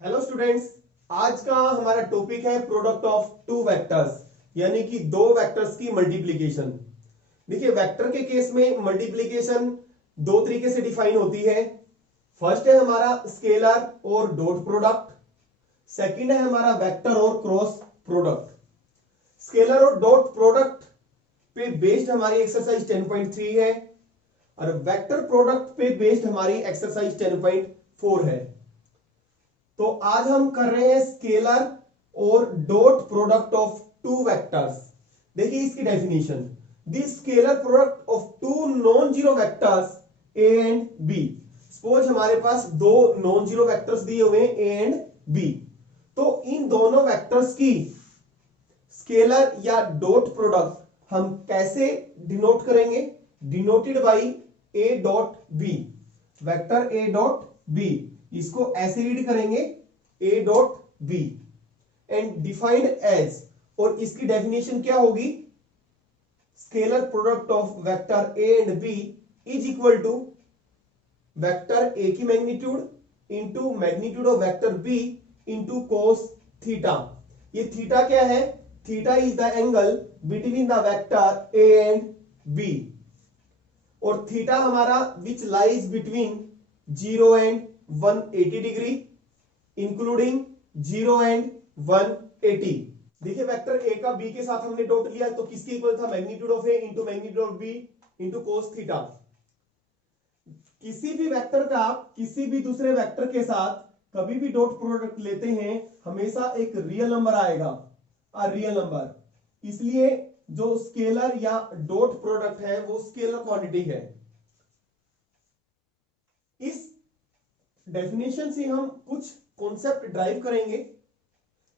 Hello students, आज का हमारा टॉपिक है प्रोडक्ट ऑफ टू वेक्टर्स, यानी कि दो वेक्टर्स की मल्टीप्लीकेशन। देखिए, वेक्टर के केस में मल्टीप्लीकेशन दो तरीके से डिफाइन होती है। फर्स्ट है हमारा स्केलर और डॉट प्रोडक्ट, सेकंड है हमारा वेक्टर और क्रॉस प्रोडक्ट। स्केलर और डॉट प्रोडक्ट पे बेस्ड हमारी एक्सरसाइज 10.3 है और वेक्टर प्रोडक्ट पे बेस्ड हमारी एक्सरसाइज 10.4 है। तो आज हम कर रहे हैं स्केलर और dot product of two vectors. देखिए इसकी definition, the scalar product of two non zero vectors A and B. Suppose हमारे पास दो नॉन जीरो वेक्टर्स दिए हुए हैं ए एंड बी, तो इन दोनों वेक्टर्स की स्केलर या डॉट प्रोडक्ट हम कैसे डिनोट करेंगे? Denoted by a dot B, vector A dot b, इसको ऐसे रीड करेंगे a dot b and defined as, और इसकी डेफिनेशन क्या होगी? Scalar product of vector a and b is equal to vector a की magnitude into magnitude of vector b into cos theta. ये theta क्या है? Theta is the angle between the vector a and b, और theta हमारा which lies between 0 and 180 degree including 0 and 180। देखिए vector A का B के साथ हमने डॉट लिया, तो किसके इक्वल था? Magnitude of A into magnitude of B into cos theta. किसी भी वेक्टर का किसी भी दूसरे वेक्टर के साथ कभी भी डॉट प्रोडक्ट लेते हैं, हमेशा एक रियल नंबर आएगा, अ रियल नंबर। इसलिए जो स्केलर या डॉट प्रोडक्ट है वो स्केलर क्वांटिटी है। इस डेफिनेशन से हम कुछ कॉन्सेप्ट ड्राइव करेंगे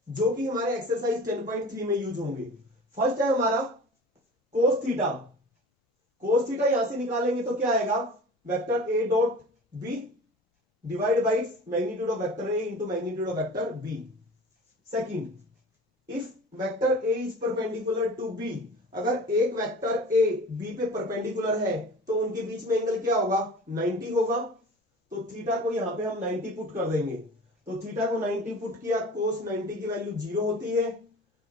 जो कि हमारे एक्सरसाइज 10.3 में यूज होंगे। फर्स्ट है हमारा कोस थीटा। कोस थीटा यहां से निकालेंगे तो क्या आएगा? Vector A dot B divide by magnitude of vector A into magnitude of vector B. Second, if vector A is perpendicular to B, अगर एक वेक्टर ए बी पे परपेंडिकुलर है तो उनके बीच में एंगल क्या होगा? 90 होगा। तो थीटा को यहां पे हम 90 पुट कर देंगे, तो थीटा को 90 पुट किया, कोस 90 की वैल्यू 0 होती है,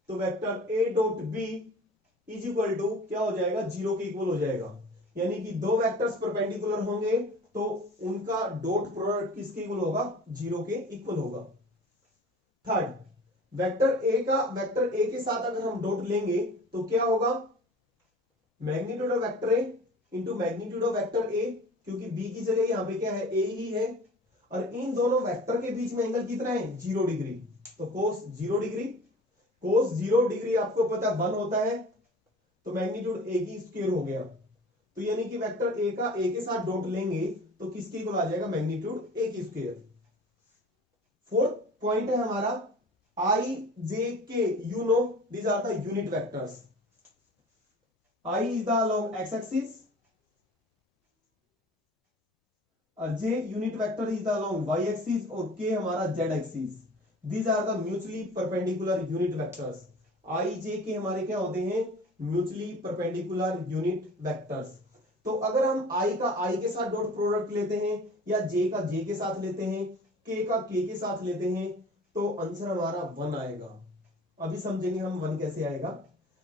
तो vector A dot B is equal to क्या हो जाएगा? 0 के इक्वल हो जाएगा। यानी कि दो वेक्टर्स परपेंडिकुलर होंगे तो उनका डॉट प्रोडक्ट किसके इक्वल होगा? 0 के इक्वल होगा। थर्ड, वेक्टर ए के साथ अगर हम डॉट लेंगे तो क्या होगा? Magnitude of vector A into magnitude of vector ए, क्योंकि बी की जगह यहां पे क्या है? ए ही है, और इन दोनों वेक्टर के बीच में एंगल कितना है? 0 डिग्री। तो कोस 0 डिग्री, कोस 0 डिग्री आपको पता है 1 होता है, तो मैग्नीट्यूड ए की स्क्वायर हो गया। तो यानी कि वेक्टर ए का ए के साथ डॉट लेंगे तो किसके इक्वल आ जाएगा? मैग्नीट्यूड ए की स्क्वायर। फोर्थ पॉइंट है हमारा i j k, you know these are the unit vectors. I is the along x axis, j unit vector is the along y axis, और के हमारा z axis. These are the mutually perpendicular unit vectors. I j k हमारे क्या होते हैं? Mutually perpendicular unit vectors. तो अगर हम आई का आई के साथ डॉट प्रोडक्ट लेते हैं, या जे का जे के साथ लेते हैं, के का के साथ लेते हैं, तो आंसर हमारा 1 आएगा। अभी समझेंगे हम 1 कैसे आएगा।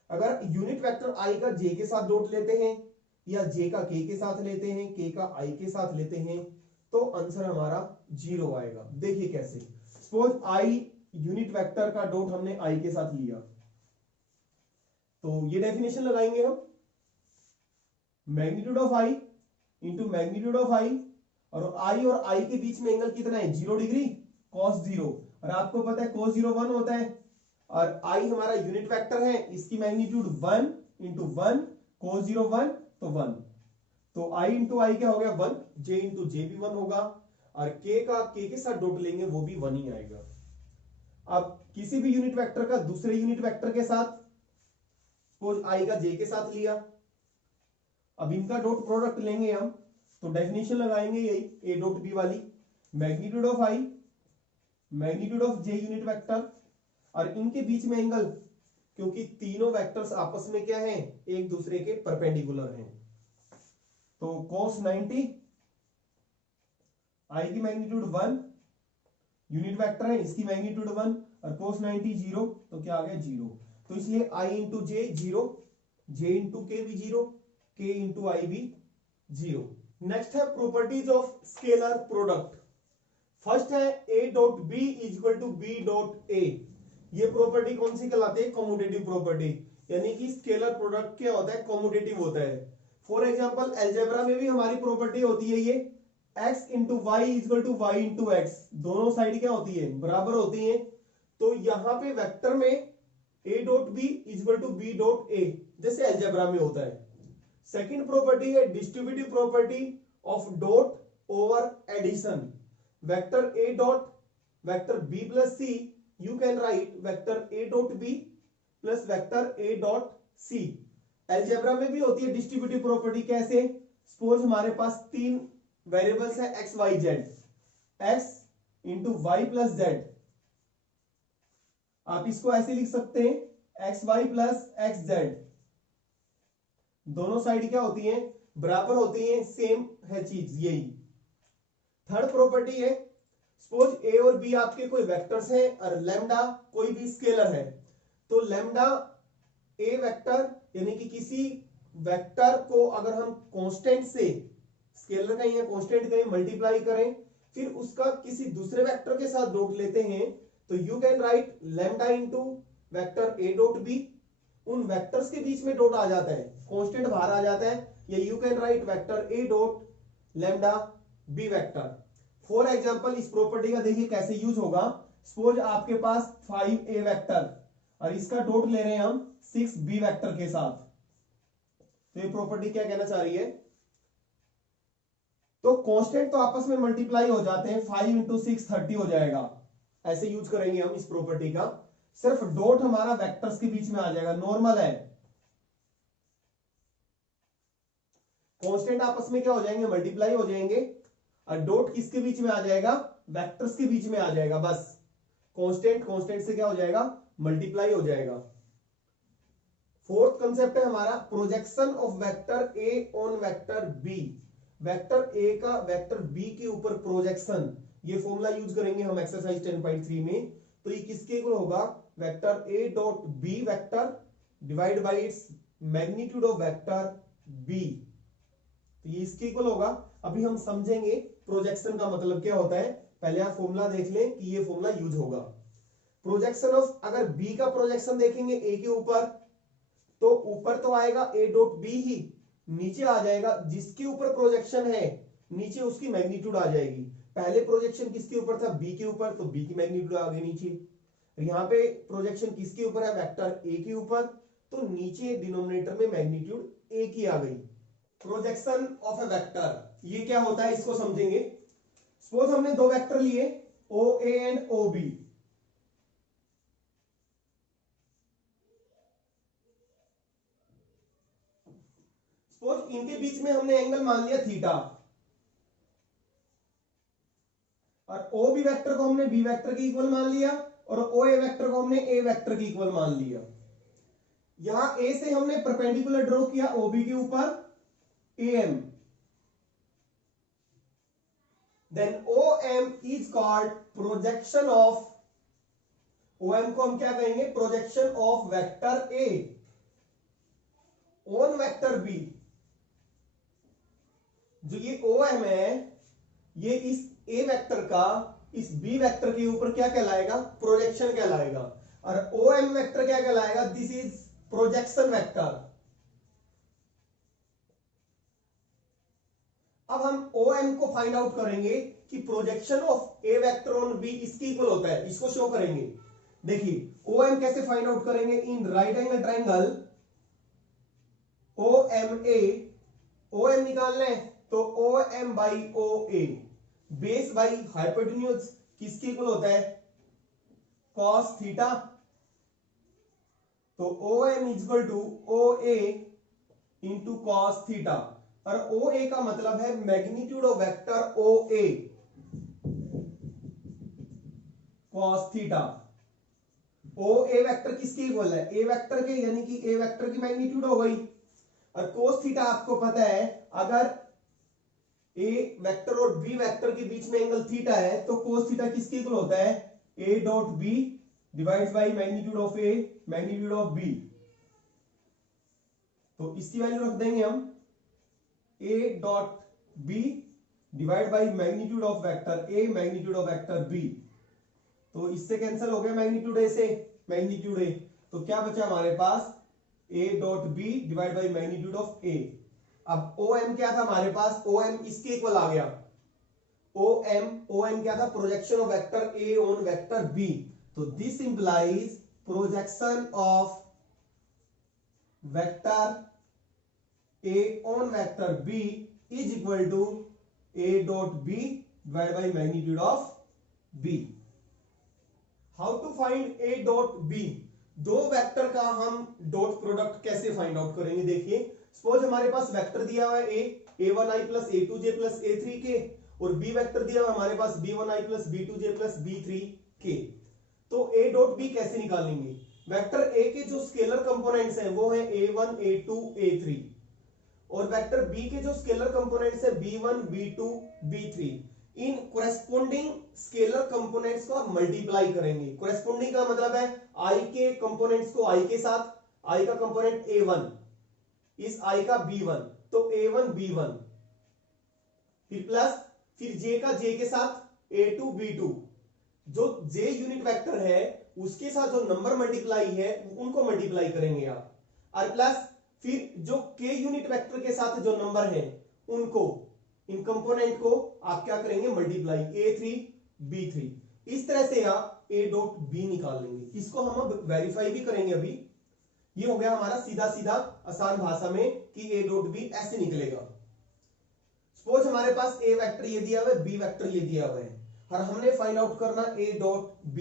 अगर यूनिट वेक्टर आई का जे के साथ डॉट लेते हैं, या जे का के साथ लेते हैं, के का आई के साथ लेते हैं, तो आंसर हमारा 0 आएगा। देखिए कैसे। सपोज आई यूनिट वेक्टर का डॉट हमने आई के साथ लिया, तो ये डेफिनेशन लगाएंगे हम, magnitude of i into magnitude of i, और आई के बीच में एंगल कितना है? 0 डिग्री, cos 0, और आपको पता है cos 0 1 होता है, और आई हमारा यूनिट वेक्टर है, इसकी मैग्नीट्यूड 1 इंटू 1, cos 0 1, तो 1, तो आई इंटू आई क्या हो गया? 1, जे इंटू जे भी 1 होगा, और के का के साथ डॉट लेंगे वो भी 1 ही आएगा। अब किसी भी यूनिट वेक्टर का दूसरे यूनिट वेक्टर के साथ, सपोज आई का जे के साथ लिया, अब इनका डॉट प्रोडक्ट लेंगे हम, तो डेफिनेशन लगाएंगे यही ए डॉट बी वाली, magnitude of I magnitude of J unit vector, और इनके बीच में एंगल, क्योंकि तीनों वेक्टर्स आपस में क्या हैं? एक दूसरे के परपेंडिकुलर हैं, तो cos 90, आई की मैग्नीट्यूड 1 यूनिट वेक्टर है, इसकी मैग्नीट्यूड 1 और cos 90 0, तो क्या आ गया 0। तो इसलिए i into J 0, J into के भी 0, के इंटू आई भी 0। नेक्स्ट है properties of scalar product. First है a dot B is equal to B dot A. ये प्रॉपर्टी कौन सी कहलाती है? कॉम्यूटेटिव प्रॉपर्टी, यानी कि स्केलर प्रोडक्ट क्या होता है? कॉम्यूटेटिव होता है। फॉर एग्जांपल अलजेब्रा में भी हमारी प्रॉपर्टी होती है ये x into Y equal to Y into X, दोनों साइड क्या होती है? बराबर होती है। तो यहां पे वेक्टर में a dot B equal to B dot A, जैसे अलजेब्रा में होता है। सेकंड प्रॉपर्टी है distributive property of dot over addition. Vector a dot vector b plus c, you can write vector a dot b plus vector a dot c। Algebra में भी होती है distributive property. कैसे? Suppose हमारे पास तीन variables है x y z, x into Y plus Z. आप इसको ऐसे लिख सकते हैं X Y plus X Z, दोनों साइड क्या होती हैं? बराबर होती हैं, सेम है चीज यही। थर्ड प्रॉपर्टी है सपोज ए और बी आपके कोई वेक्टर्स हैं और लैम्डा कोई भी स्केलर है, तो लैम्डा ए वेक्टर यानी कि किसी वेक्टर को अगर हम कांस्टेंट से, स्केलर कहीं या कांस्टेंट कहीं मल्टीप्लाई करें, फिर उसका किसी दूसरे वेक्टर के साथ डॉट लेते हैं, तो you can write lambda into vector A dot B. उन वेक्टर्स के बीच में डॉट आ जाता है, कांस्टेंट बाहर आ जाता है, या you can write vector A dot lambda B vector. For example इस प्रॉपर्टी का देखिए कैसे यूज होगा। सपोज आपके पास 5a वेक्टर और इसका डॉट ले रहे हैं हम 6b वेक्टर के साथ, तो ये प्रॉपर्टी क्या कहना चाह रही है? तो कांस्टेंट तो आपस में मल्टीप्लाई हो जाते हैं, 5 इंटू 6 30 हो जाएगा। ऐसे यूज करेंगे हम इस प्रॉपर्टी का। सिर्फ डॉट हमारा वेक्टर्स के बीच में आ जाएगा, नॉर्मल है। कांस्टेंट आपस में क्या हो जाएंगे? मल्टीप्लाई हो जाएंगे, और डॉट किसके बीच में आ जाएगा? वेक्टर्स के बीच में आ जाएगा। बस कांस्टेंट कांस्टेंट से क्या हो जाएगा? मल्टीप्लाई हो जाएगा। फोर्थ कंसेप्ट है हमारा projection of vector A on vector B. Vector A का वेक्टर बी के ऊपर प्रोजेक्शन, ये फॉर्मूला यूज करेंगे हम एक्सरसाइज 10.3 में। तो ये किसके इक्वल होगा? Vector A dot B vector divide by its magnitude of vector B, तो ये इसके इक्वल होगा। अभी हम समझेंगे प्रोजेक्शन का मतलब क्या होता है, पहले आप फॉर्मूला देख लें कि ये फॉर्मूला यूज होगा। प्रोजेक्शन ऑफ, अगर बी का प्रोजेक्शन देखेंगे ए के ऊपर, तो ऊपर तो आएगा ए डॉट बी ही, नीचे आ जाएगा जिसके ऊपर प्रोजेक्शन है नीचे उसकी मैग्नीट्यूड आ जाएगी। पहले प्रोजेक्शन किसके ऊपर था? बी के ऊपर, तो बी की मैग्नीट्यूड आ गई नीचे। यहां पे प्रोजेक्शन किसके ऊपर है? वेक्टर ए के ऊपर, तो नीचे डिनोमिनेटर में मैग्नीट्यूड ए की आ गई। प्रोजेक्शन ऑफ ए वेक्टर ये क्या होता है, इसको समझेंगे। सपोज हमने दो वेक्टर लिए o a and o b. Suppose इनके बीच में हमने एंगल मान लिया थीटा, और ओ बी वेक्टर को हमने बी वेक्टर के इक्वल मान लिया, और ओ ए वेक्टर को हमने ए वेक्टर के इक्वल मान लिया। यहां ए से हमने परपेंडिकुलर ड्रॉ किया ओ बी के ऊपर A M, then O M is called projection of, O M को हम क्या कहेंगे? Projection of vector A on vector B. जो ये ओ एम है, ये इस ए वेक्टर का इस बी वेक्टर के ऊपर क्या कहलाएगा? प्रोजेक्शन कहलाएगा। और ओ एम वेक्टर क्या कहलाएगा? This is projection vector. अब हम ओ एम को फाइंड आउट करेंगे कि projection of a vector on b इसके इक्वल होता है, इसको शो करेंगे। देखिए ओ एम कैसे फाइंड आउट करेंगे? In right angle triangle o m a, o m निकालना है तो o m by o a, base by hypotenuse किसके इक्वल होता है? Cos theta. तो o m equal to o A into cos theta, और O A का मतलब है magnitude of vector O A cos theta. O A vector किसके equal है? ए वेक्टर के, यानी कि ए वेक्टर की मैग्नीट्यूड हो गई। और कोस थीटा आपको पता है, अगर ए वेक्टर और बी वेक्टर के बीच में एंगल थीटा है, तो कोस थीटा किसके इक्वल होता है? A dot B divide by magnitude of A magnitude of B. तो इसकी वैल्यू रख देंगे हम A dot B divide by magnitude of vector A magnitude of vector B. तो इससे कैंसिल हो गया मैग्नीट्यूड ए से मैग्नीट्यूड ए, तो क्या बचा हमारे पास? A dot B divide by magnitude of a. अब ओ एम क्या था हमारे पास? ओ एम इसके इक्वल आ गया। ओ एम क्या था? Projection of vector A on vector B. तो this implies projection of vector A on vector B is equal to A dot B divided by magnitude of B. How to find A dot B? दो vector का हम dot product कैसे find out करेंगे? देखिए, suppose हमारे पास vector दिया हुआ है A1i plus A2j plus A3k, और B वेक्टर दिया हुआ हमारे पास B1i plus B2j plus B3k। तो A डॉट B कैसे निकालेंगे? वेक्टर A के जो स्केलर कंपोनेंट्स हैं वो है A1 A2 A3, और वेक्टर बी के जो स्केलर कंपोनेंट्स है B1 B2 B3, इन कोरेस्पोंडिंग स्केलर कंपोनेंट्स को आप मल्टीप्लाई करेंगे। कोरेस्पोंडिंग का मतलब है आई के कंपोनेंट्स को आई के साथ, आई का कंपोनेंट A1 इस आई का B1, तो A1 B1, फिर प्लस फिर जे का जे के साथ A2 B2, जो जे यूनिट वेक्टर है उसके साथ जो नंबर मल्टीप्लाई है उनको मल्टीप्लाई करेंगे आप, और प्लस फिर जो के यूनिट वेक्टर के साथ जो नंबर है उनको, इन कंपोनेंट को आप क्या करेंगे? Multiply A3 B3। इस तरह से आप A डॉट B निकाल लेंगे। इसको हम अब वेरीफाई भी करेंगे। अभी ये हो गया हमारा सीधा सीधा आसान भाषा में कि A डॉट B ऐसे निकलेगा। सपोज हमारे पास A वेक्टर ये दिया हुआ है, B वेक्टर ये दिया हुआ है, और हमने फाइंड आउट करना A डॉट B।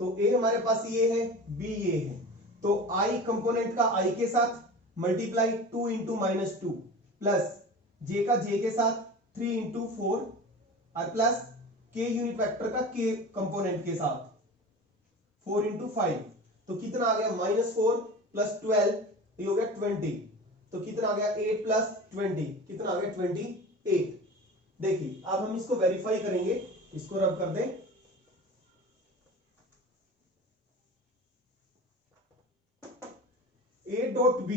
तो A हमारे पास ये है, B ये है, तो I कंपोनेंट का I के साथ multiply 2 into minus 2, plus J का J के साथ 3 इंटू 4, और प्लस K यूनिट वेक्टर का K कंपोनेंट के साथ 4 इंटू 5। तो कितना आ गया? -4 प्लस 12, ये हो गया 20। तो कितना आ गया? 8 प्लस 20, कितना आ गया? 28। देखिए, अब हम इसको वेरीफाई करेंगे। इसको रब कर दें। A dot B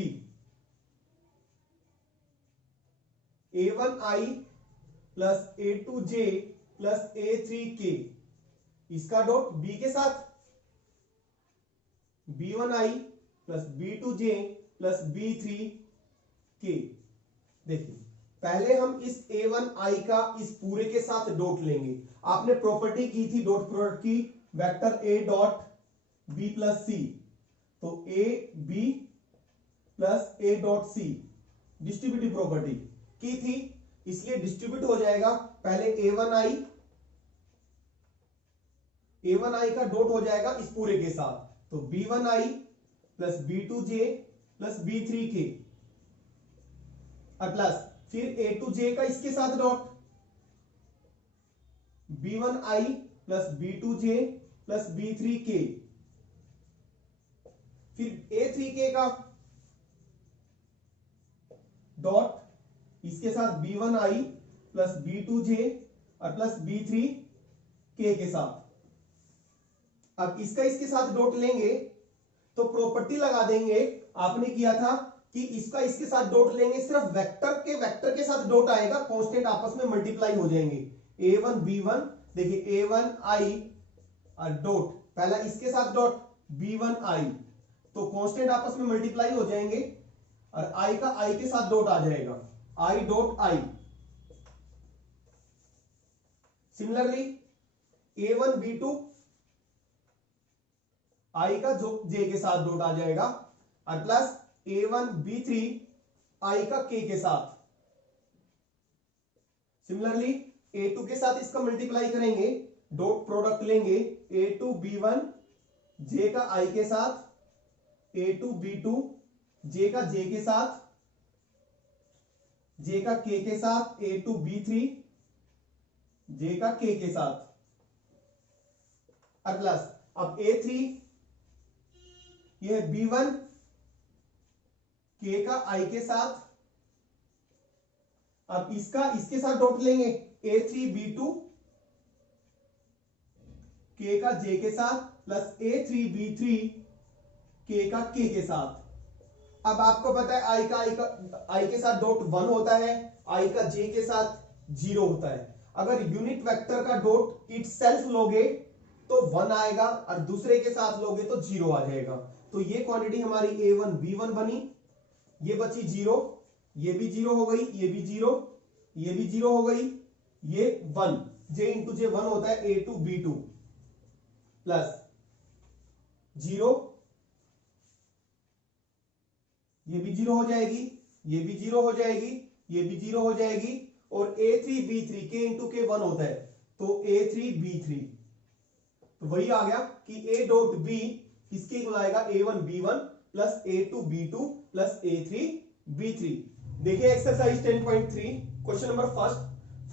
A1i plus A2j plus A3k, इसका डॉट B के साथ B1i plus B2j plus B3k। देखिए, पहले हम इस A1i का इस पूरे के साथ डॉट लेंगे। आपने प्रॉपर्टी की थी डॉट प्रोडक्ट की, vector A dot B plus C, तो A B plus A dot C distributive property की थी, इसलिए डिस्ट्रीब्यूट हो जाएगा। पहले A1i का डॉट हो जाएगा इस पूरे के साथ, तो B1i plus B2j plus B3k, और प्लस फिर A2j का इसके साथ dot, B1i plus B2j plus B3k, फिर A3k का डॉट इसके साथ B1i प्लस B2j और प्लस B3k के साथ। अब इसका इसके साथ डॉट लेंगे तो प्रॉपर्टी लगा देंगे। आपने किया था कि इसका इसके साथ डॉट लेंगे, सिर्फ वेक्टर के साथ डॉट आएगा, कांस्टेंट आपस में मल्टीप्लाई हो जाएंगे। A1 B1, देखिए A1i और डॉट, पहला इसके साथ डॉट B1i, तो कांस्टेंट आपस में मल्टीप्लाई हो जाएंगे, और i का i के साथ डॉट आ जाएगा, i dot i। Similarly A1 B2, i का जो j के साथ डॉट आ जाएगा, और प्लस A1 B3, i का k के साथ। सिमिलरली A2 के साथ इसका मल्टीप्लाई करेंगे, डॉट प्रोडक्ट लेंगे, A2 B1 j का i के साथ, A2 B2 j का j के साथ, j का k के साथ, A2 B3 j का k के साथ, और प्लस अब A3 यह B1 k का i के साथ, अब इसका इसके साथ डॉट लेंगे, A3B2 K का J के साथ प्लस A3B3 K का K के साथ। अब आपको पता है I के साथ डॉट 1 होता है, I का J के साथ 0 होता है। अगर यूनिट वेक्टर का डॉट इटसेल्फ लोगे तो 1 आएगा और दूसरे के साथ लोगे तो 0 आ जाएगा। तो ये क्वांटिटी हमारी A1 B1 बनी, ये बची 0, ये भी 0 हो गई, ये भी 0, ये भी 0 हो गई, ये 1, J इंटू J 1 होता है A2 B2 प्लस 0, ये भी 0 हो जाएगी, ये भी 0 हो जाएगी, ये भी 0 हो जाएगी, और A3 B3 K into K 1 होता है तो A3 B3, तो वही आ गया कि A डॉट B किसके इक्वल आएगा, A1 B1 plus A2 B2 plus A3 B3। देखिए exercise 10.3 question number first,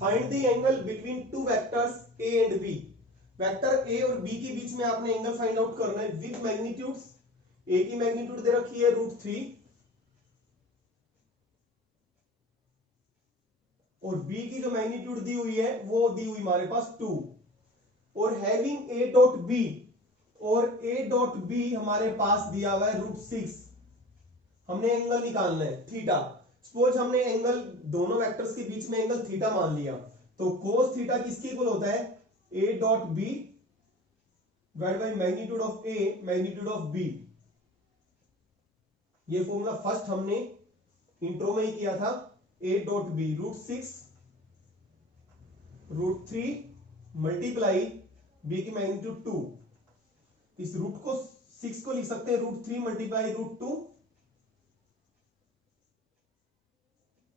find the angle between two vectors A and B। Vector A और B के बीच में आपने एंगल फाइंड आउट करना है विद मैग्नीट्यूड्स। A की मैग्नीट्यूड दे रखी है √3 और B की जो मैग्नीट्यूड दी हुई है वो दी हुई हमारे पास 2, और हैविंग A डॉट B, और A डॉट B हमारे पास दिया हुआ है √6। हमने एंगल निकालना है थीटा। सपोज हमने एंगल दोनों वेक्टर्स के बीच में एंगल थीटा मान लिया, तो कोस थीटा किसके इक्वल होता है, A dot B divide by magnitude of A magnitude of B। ये फॉर्मूला फर्स्ट हमने इंट्रो में ही किया था। A dot B √6 √3 multiply B की मैग्नीट्यूड 2। इस रूट को 6 को लिख सकते हैं √3 मल्टीप्लाई √2,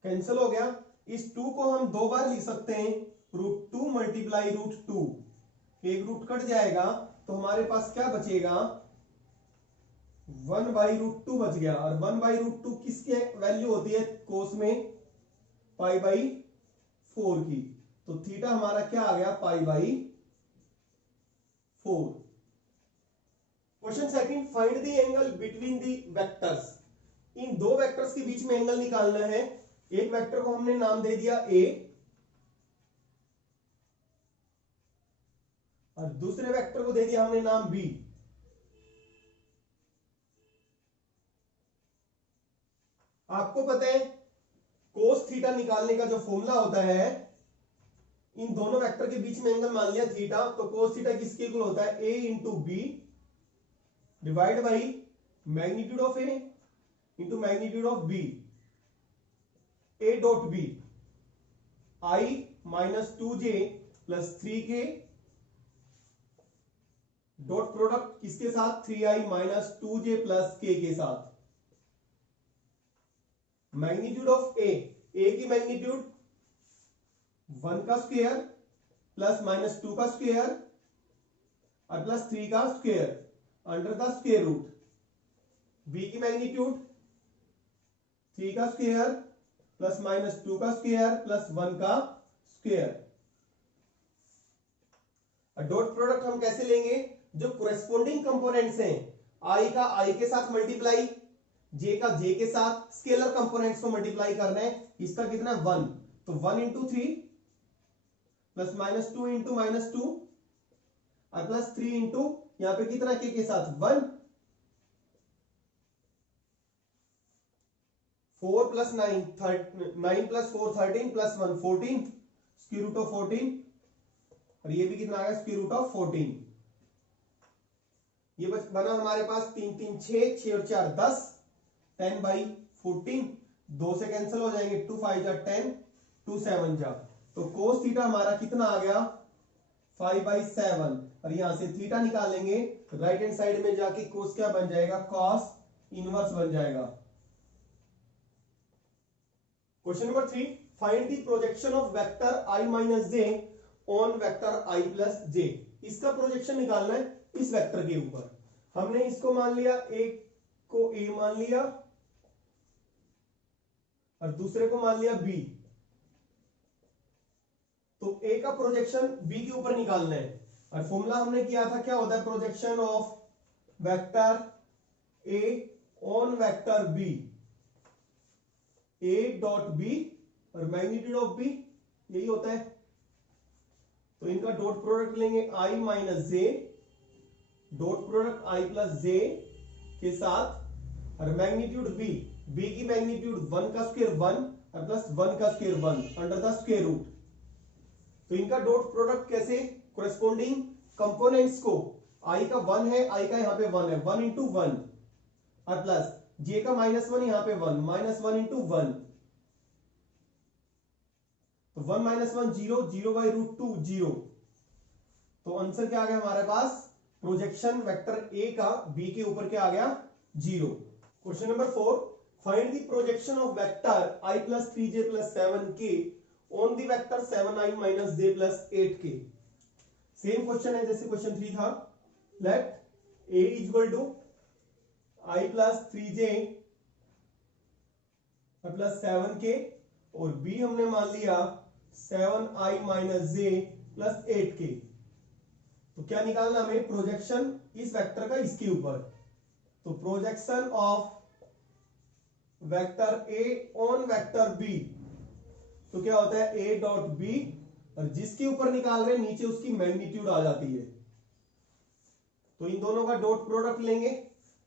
कैंसिल हो गया। इस 2 को हम दो बार लिख सकते हैं √2 मल्टीप्लाई √2, एक रूट कट जाएगा तो हमारे पास क्या बचेगा, 1/√2 बच गया। और 1/√2 किसके वैल्यू होती है कोस में, π/4 की। तो थीटा हमारा क्या आ गया, π/4। Question second, find the angle between the vectors. इन दो वेक्टर्स के बीच में एंगल निकालना है। एक वेक्टर को हमने नाम दे दिया A और दूसरे वेक्टर को दे दिया हमने नाम B। आपको पता है कोस थीटा निकालने का जो फॉर्मूला होता है, इन दोनों वेक्टर के बीच में एंगल मान लिया थीटा, तो कोस थीटा किसके इक्वल होता है, A into B divide by magnitude of A into magnitude of B। A dot B I minus 2J plus 3K dot product किसके साथ, 3I minus 2J plus K के साथ। Magnitude of A की magnitude 1 का square plus minus 2 का square और plus 3 का square under the square root. B की मैग्नीट्यूड 3 का स्क्वायर प्लस माइनस 2 का स्क्वायर प्लस 1 का स्क्वायर। डॉट प्रोडक्ट हम कैसे लेंगे, जो कोरेस्पोंडिंग कंपोनेंट्स हैं, I का I के साथ मल्टीप्लाई, J का J के साथ, स्केलर कंपोनेंट्स को मल्टीप्लाई करना है। इसका कितना 1, तो 1 into 3 plus minus 2 into minus 2 और प्लस 3 इंटू यहां पे कितना के साथ 1, 4 plus 9 9 plus 4 13 plus 1 14 square root of 14, और ये भी कितना आएगा स्क्वायर रूट ऑफ 14। ये बना हमारे पास 3 3 6 6 और 4 10 10/14, 2 से कैंसिल हो जाएंगे, 2 5 जा 10 2 7 जा, तो कोस थीटा हमारा कितना आ गया 5/7। और यहां से थीटा निकालेंगे, राइट हैंड साइड में जाके कोस क्या बन जाएगा, कॉस इनवर्स बन जाएगा। Question number 3, find the projection of vector I minus J on vector I plus J। इसका प्रोजेक्शन निकालना है इस वेक्टर के ऊपर। हमने इसको मान लिया, एक को A मान लिया और दूसरे को मान लिया B, तो A का प्रोजेक्शन B के ऊपर निकालना है। और फॉर्मूला हमने किया था, क्या होता है projection of vector A on vector B, A dot B और मैग्नीट्यूड ऑफ बी यही होता है। तो इनका डॉट प्रोडक्ट लेंगे i minus j, dot product i plus j के साथ, और मैग्नीट्यूड बी, बी की मैग्नीट्यूड 1 का स्क्वायर 1 और प्लस 1 का square 1 under the square root. तो इनका डॉट प्रोडक्ट कैसे, कोरेस्पोंडिंग कंपोनेंट्स को, आई का 1 है, आई का यहां पे 1 है, 1 इंटू 1 और प्लस जे का -1 यहां पे 1, -1 इंटू 1, तो 1 - 1 0, 0 बाई रूट 2 0। तो आंसर क्या आ गया हमारे पास, प्रोजेक्शन वेक्टर ए का बी के ऊपर क्या आ गया, 0। Question number 4, find the projection of vector i plus 3j plus 7k on the vector 7i minus j plus 8k। Same question है जैसे क्वेश्चन 3 था। Let a equal to i plus 3j plus 7k और b हमने मान लिया 7i minus j plus 8k। तो क्या निकालना हमें, प्रोजेक्शन इस वेक्टर का इसके ऊपर। तो projection of vector a on vector b, तो क्या होता है a डॉट b, और जिसके ऊपर निकाल रहे हैं नीचे उसकी मैग्नीट्यूड आ जाती है। तो इन दोनों का डॉट प्रोडक्ट लेंगे,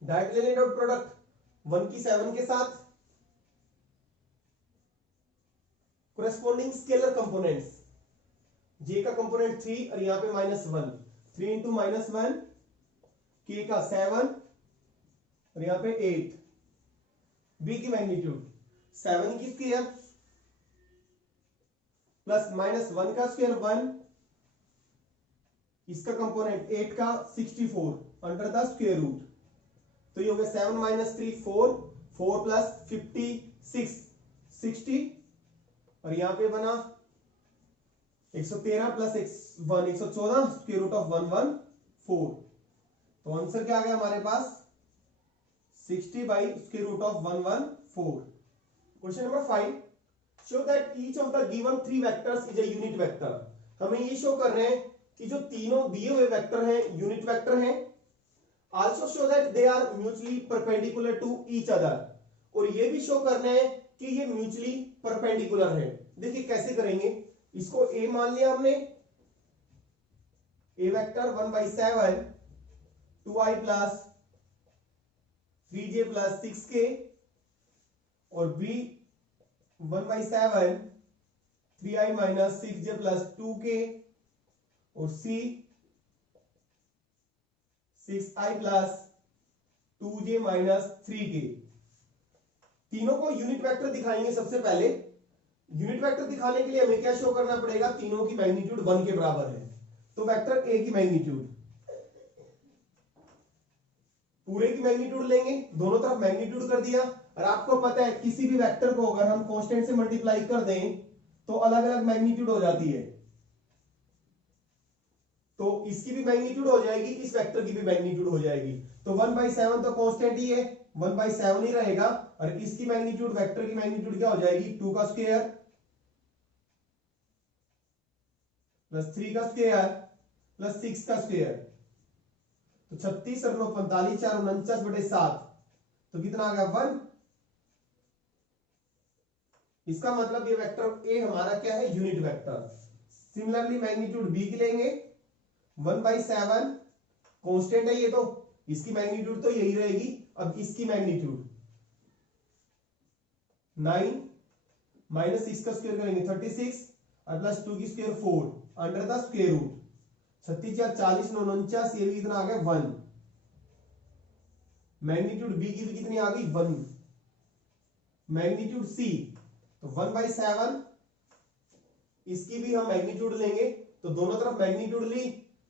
डायरेक्ट लेंगे डॉट प्रोडक्ट 1 की 7 के साथ, कोरेस्पोंडिंग स्केलर कंपोनेंट्स, j का कंपोनेंट 3 और यहां पे -1, 3 इंटू -1, k का 7 और यहां पे 8, b की मैग्नीट्यूड 7 की स्क्वायर प्लस -1 का स्क्वायर 1, इसका कंपोनेंट 8 का 64 अंडर द स्क्वायर रूट। तो ये हो गया 7 - 3 4, 4 प्लस 56 60, और यहां पे बना 113 प्लस 1 114 स्क्वायर रूट ऑफ 114। तो आंसर क्या आ गया हमारे पास, 60 by square root of 114। Question number 5, show that each of the given 3 vectors is a unit vector. हमें ये शो कर रहे हैं कि जो तीनों दिए हुए वेक्टर हैं यूनिट वेक्टर हैं। Also show that they are mutually perpendicular to each other, और ये भी शो करना है कि ये म्यूचुअली परपेंडिकुलर है। देखिए कैसे करेंगे, इसको a मान लिया हमने, a vector 1/7 2i plus 3j plus 6k, और b 1/7 3i minus 6j plus 2k, और c 6i plus 2j minus 3k। तीनों को यूनिट वेक्टर दिखाएंगे। सबसे पहले यूनिट वेक्टर दिखाने के लिए हमें क्या शो करना पड़ेगा, तीनों की मैग्नीट्यूड 1 के बराबर है। तो वेक्टर a की मैग्नीट्यूड, पूरे की मैग्नीट्यूड लेंगे, दोनों तरफ मैग्नीट्यूड कर दिया। और आपको पता है किसी भी वेक्टर को अगर हम कांस्टेंट से मल्टीप्लाई कर दें तो अलग अलग मैग्नीट्यूड हो जाती है। तो इसकी भी मैग्नीट्यूड हो जाएगी, इस वेक्टर की भी मैग्नीट्यूड हो जाएगी। तो 1/7 तो कांस्टेंट ही है, 1/7 ही रहेगा, और इसकी मैग्नीट्यूड, वेक्टर की मैग्नीट्यूड क्या हो जाएगी, 2 का स्क्वायर प्लस 3 का स्क्वायर प्लस 6 का स्क्वायर। तो 36 और 9 45, 4 49/7, तो कितना आ गया 1। इसका मतलब ये वेक्टर ए हमारा क्या है, unit vector. Similarly magnitude B की लेंगे, 1/7 कांस्टेंट है ये, तो इसकी मैग्नीट्यूड तो यही रहेगी। अब इसकी मैग्नीट्यूड 9 माइनस 6 का स्क्वायर करेंगे 36 और प्लस 2 की square 4 under the square root. 36 या 40 9 49, ये भी कितना आ गया 1। मैग्नीट्यूड बी की भी कितनी आ गई 1। मैग्नीट्यूड सी तो 1/7, इसकी भी हम मैग्नीट्यूड लेंगे, तो दोनों तरफ मैग्नीट्यूड ली,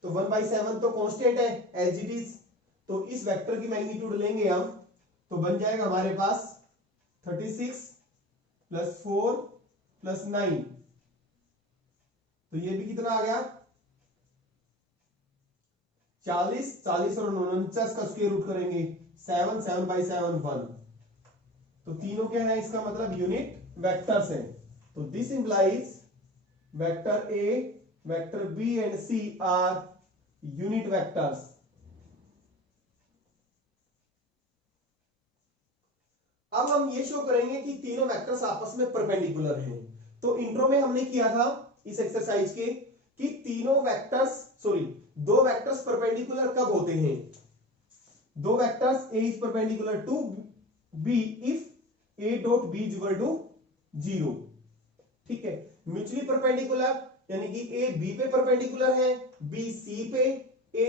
तो 1/7 तो कांस्टेंट है एज इट इज। तो इस वेक्टर की मैग्नीट्यूड लेंगे हम, तो बन जाएगा हमारे पास 36 प्लस 4 प्लस 9, तो ये भी कितना आ गया 40 40 और 49 का स्क्वायर रूट करेंगे 7 7/7 1। तो तीनों क्या है, इसका मतलब यूनिट वेक्टर्स हैं। तो this implies vector A, vector B and C are unit vectors. अब हम ये शो करेंगे कि तीनों वेक्टर्स आपस में परपेंडिकुलर हैं। तो इंट्रो में हमने किया था इस एक्सरसाइज के कि दो वेक्टर्स परपेंडिकुलर कब होते हैं, दो vectors A is perpendicular to B if A dot B is equal to 0। ठीक है, म्यूचुअली परपेंडिकुलर यानी कि ए बी पे परपेंडिकुलर है, बी सी पे, ए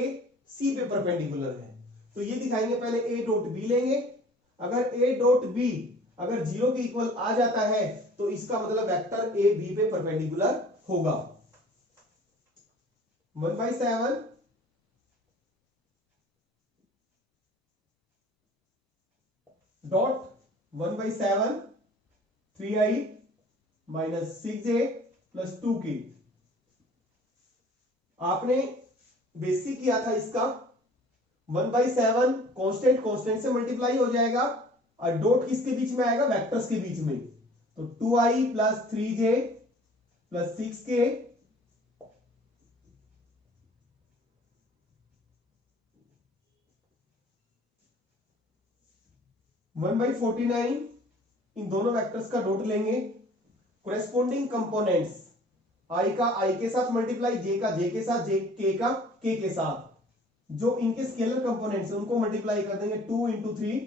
सी पे परपेंडिकुलर है। तो ये दिखाएंगे, पहले ए डॉट बी लेंगे। अगर ए डॉट बी अगर 0 के इक्वल आ जाता है तो इसका मतलब वेक्टर ए बी पे परपेंडिकुलर होगा। 1/7 dot 1/7 3i minus 6j plus 2k। आपने बेसिक किया था इसका 1/7 कांस्टेंट कांस्टेंट से मल्टीप्लाई हो जाएगा और डॉट किसके बीच में आएगा, वेक्टर्स के बीच में। तो 2i plus 3j plus 6k 1/49 इन दोनों वेक्टर्स का डॉट लेंगे। कोरेस्पोंडिंग कंपोनेंट्स i का i के साथ मल्टीप्लाई, j का j के साथ, k का k के साथ, जो इनके स्केलर कंपोनेंट्स हैं उनको मल्टीप्लाई कर देंगे। 2 इंटू 3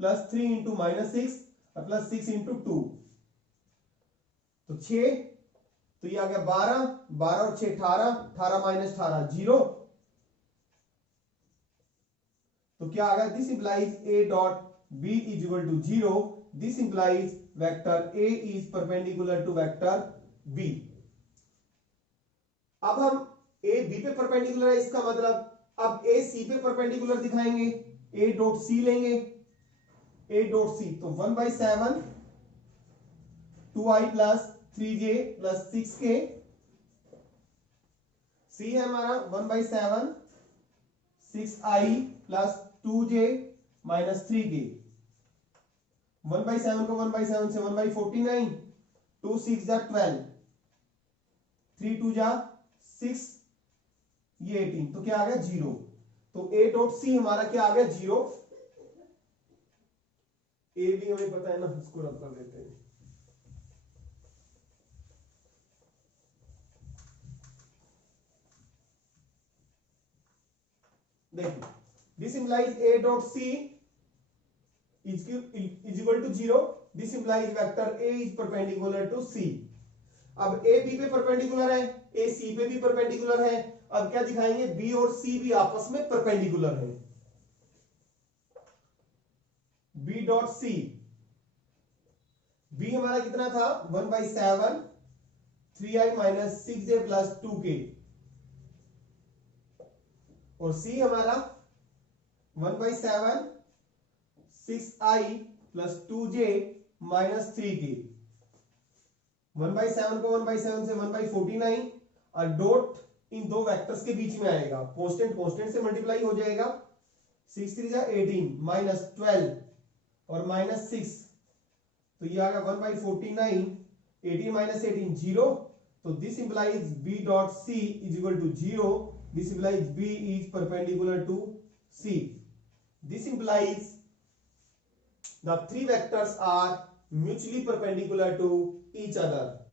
प्लस 3 इंटू माइनस 6 और प्लस 6 इंटू 2 तो 6। तो ये आ गया 12, 12 और 6 18, 18 माइनस 18 0। तो क्या आ गया, this implies A dot B is equal to 0। This implies vector A is perpendicular to vector B. अब हम ए बी पे परपेंडिकुलर है, इसका मतलब अब ए सी पे परपेंडिकुलर दिखाएंगे। ए डॉट सी लेंगे, ए डॉट सी तो 1/7 2i plus 3j plus 6k। सी है हमारा 1/7 6i plus 2j minus 3k। 1/7 को 1/7 से 1/49, 2 6 जा 12, 3 2 जा 6, ये 18। तो क्या आ गया 0। तो ए डॉट सी हमारा क्या आ गया 0। ए भी हमें पता है ना, इसको रद्द कर देते हैं। देखिए, this implies A dot c is equal to 0। This implies vector A is perpendicular to c. अब ए बी पे परपेंडिकुलर है, ए सी पे भी परपेंडिकुलर है। अब क्या दिखाएंगे, बी और सी भी आपस में परपेंडिकुलर है। बी डॉट सी, बी हमारा कितना था 1/7 3i minus 6j plus 2k और सी हमारा 1/7 6i plus 2j minus 3k। 1/7 को 1/7 से 1/49 और डॉट इन दो वेक्टर्स के बीच में आएगा, कांस्टेंट कांस्टेंट से मल्टीप्लाई हो जाएगा। 6 3 जा 18 माइनस 12 और माइनस 6 तो ये आ गया 1/49। 18 माइनस 18 0। तो this implies b dot c is equal to 0। This implies b is perpendicular to c। This implies the three vectors are mutually perpendicular to each other.